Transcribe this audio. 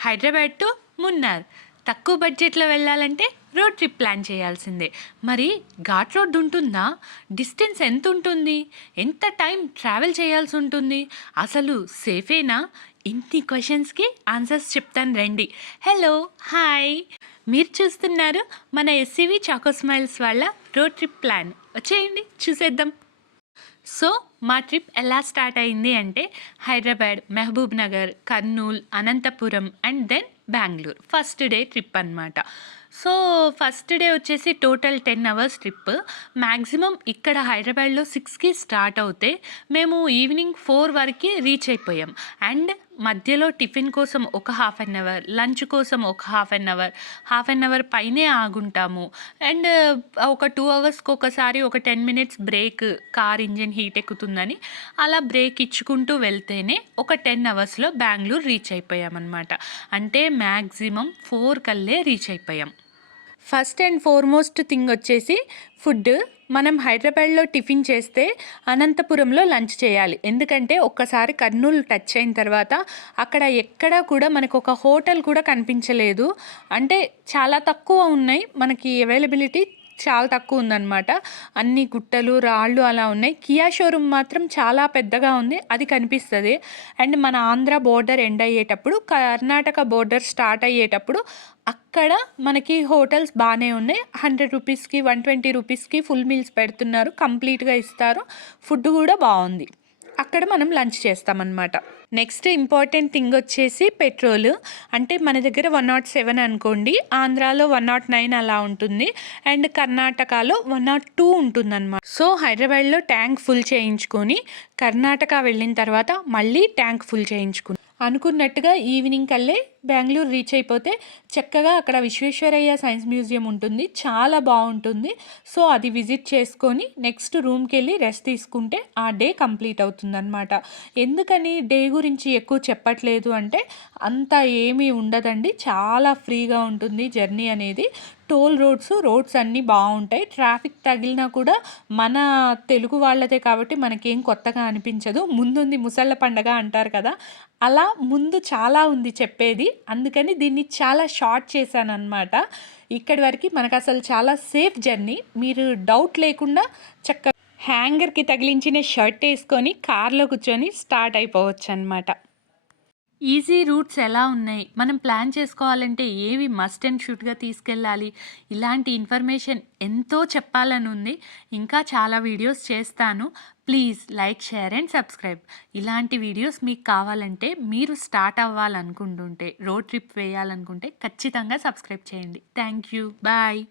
Hyderabad to Munnar. తక్కువ బడ్జెట్లో వెళ్ళాలంటే రోడ్ ట్రిప్ ప్లాన్ చేయాల్సిందే. మరి ఘాట్ రోడ్ ఉంటుందా? డిస్టెన్స్ ఎంత ఉంటుంది? ఎంత టైం ట్రావెల్ చేయాల్సి ఉంటుంది? అసలు సేఫేనా? ఇన్ని క్వశ్చన్స్కి ఆన్సర్స్ చెప్తాను రండి. Hello hi. మీరు చూస్తున్నారు మన ఎస్సీవి చాకో స్మైల్స్ వాళ్ళ రోడ్ ట్రిప్ ప్లాన్. వచ్చేయండి చూసేద్దాం. సో మా ట్రిప్ ఎలా స్టార్ట్ అయింది అంటే Hyderabad Mahabubnagar Kurnool Anantapur and then Bengaluru. First day trip అనమాట సో ఫస్ట్ డే వచ్చేసి total ten hours trip. Maximum ఇక్కడ హైదరాబాద్లో సిక్స్కి స్టార్ట్ అవుతే మేము ఈవినింగ్ ఫోర్ వరకు రీచ్ అయిపోయాం. అండ్ మధ్యలో టిఫిన్ కోసం ఒక హాఫ్ అన్ అవర్ లంచ్ కోసం ఒక half an hour half an hour పైనే ఆగుంటాము. అండ్ ఒక టూ అవర్స్కి ఒకసారి ఒక ten minutes break car engine heat ఎక్కుతుందని అలా బ్రేక్ ఇచ్చుకుంటూ వెళ్తేనే ఒక టెన్ అవర్స్లో బెంగళూరు రీచ్ అయిపోయామన్నమాట. అంటే మ్యాక్సిమం ఫోర్ కల్లే రీచ్ అయిపోయాం. ఫస్ట్ అండ్ ఫార్మోస్ట్ థింగ్ వచ్చేసి ఫుడ్. మనం హైదరాబాద్లో టిఫిన్ చేస్తే అనంతపురంలో లంచ్ చేయాలి. ఎందుకంటే ఒక్కసారి కర్నూలు టచ్ అయిన తర్వాత అక్కడ ఎక్కడా కూడా మనకు ఒక హోటల్ కూడా కనిపించలేదు. అంటే చాలా తక్కువ ఉన్నాయి. మనకి అవైలబిలిటీ చాలా తక్కువ ఉందన్నమాట. అన్ని గుట్టలు రాళ్ళు అలా ఉన్నాయి. కియా షోరూమ్ మాత్రం చాలా పెద్దగా ఉంది. అది కనిపిస్తుంది. అండ్ మన ఆంధ్ర బోర్డర్ ఎండ్ అయ్యేటప్పుడు కర్ణాటక బోర్డర్ స్టార్ట్ అయ్యేటప్పుడు అక్కడ మనకి హోటల్స్ బాగానే ఉన్నాయి. హండ్రెడ్ రూపీస్కి వన్ ట్వంటీ రూపీస్కి ఫుల్ మీల్స్ పెడుతున్నారు. కంప్లీట్గా ఇస్తారు. ఫుడ్ కూడా బాగుంది. అక్కడ మనం లంచ్ చేస్తామన్నమాట. నెక్స్ట్ ఇంపార్టెంట్ థింగ్ వచ్చేసి పెట్రోల్. అంటే మన దగ్గర వన్ నాట్ సెవెన్ అనుకోండి ఆంధ్రాలో వన్ నాట్ నైన్ అలా ఉంటుంది అండ్ కర్ణాటకలో వన్ నాట్ టూ ఉంటుందన్నమాట. సో హైదరాబాద్లో ట్యాంక్ ఫుల్ చేయించుకొని కర్ణాటక వెళ్ళిన తర్వాత మళ్ళీ ట్యాంక్ ఫుల్ చేయించుకుని అనుకున్నట్టుగా ఈవినింగ్ కల్లే బెంగళూరు రీచ్ అయిపోతే చక్కగా అక్కడ విశ్వేశ్వరయ్య సైన్స్ మ్యూజియం ఉంటుంది. చాలా బాగుంటుంది. సో అది విజిట్ చేసుకొని నెక్స్ట్ రూమ్కి వెళ్ళి రెస్ట్ తీసుకుంటే ఆ డే కంప్లీట్ అవుతుందన్నమాట. ఎందుకని డే గురించి ఎక్కువ చెప్పట్లేదు అంటే అంత ఏమీ ఉండదండి. చాలా ఫ్రీగా ఉంటుంది జర్నీ అనేది. టోల్ రోడ్స్ రోడ్స్ అన్నీ బాగుంటాయి. ట్రాఫిక్ తగిలినా కూడా మన తెలుగు వాళ్ళదే కాబట్టి మనకేం కొత్తగా అనిపించదు. ముందుంది ముసళ్ళ పండగ అంటారు కదా. అలా ముందు చాలా ఉంది చెప్పేది. అందుకని దీన్ని చాలా షార్ట్ చేశాను అనమాట ఇక్కడి వరకు మనకు అసలు చాలా సేఫ్ జర్నీ. మీరు డౌట్ లేకుండా చక్క హ్యాంగర్కి తగిలించిన షర్ట్ వేసుకొని కార్లో కూర్చొని స్టార్ట్ అయిపోవచ్చు అనమాట ఈజీ రూట్స్ ఎలా ఉన్నాయి? మనం ప్లాన్ చేసుకోవాలంటే ఏవి మస్ట్ అండ్ షుడ్గా తీసుకెళ్ళాలి? ఇలాంటి ఇన్ఫర్మేషన్ ఎంతో చెప్పాలని ఉంది ఇంకా చాలా వీడియోస్ చేస్తాను. Please like share and subscribe. ఇలాంటి వీడియోస్ మీకు కావాలంటే మీరు స్టార్ట్ అవ్వాలనుకుంటుంటే రోడ్ ట్రిప్ వేయాలనుకుంటే ఖచ్చితంగా సబ్స్క్రైబ్ చేయండి. Thank you. బాయ్.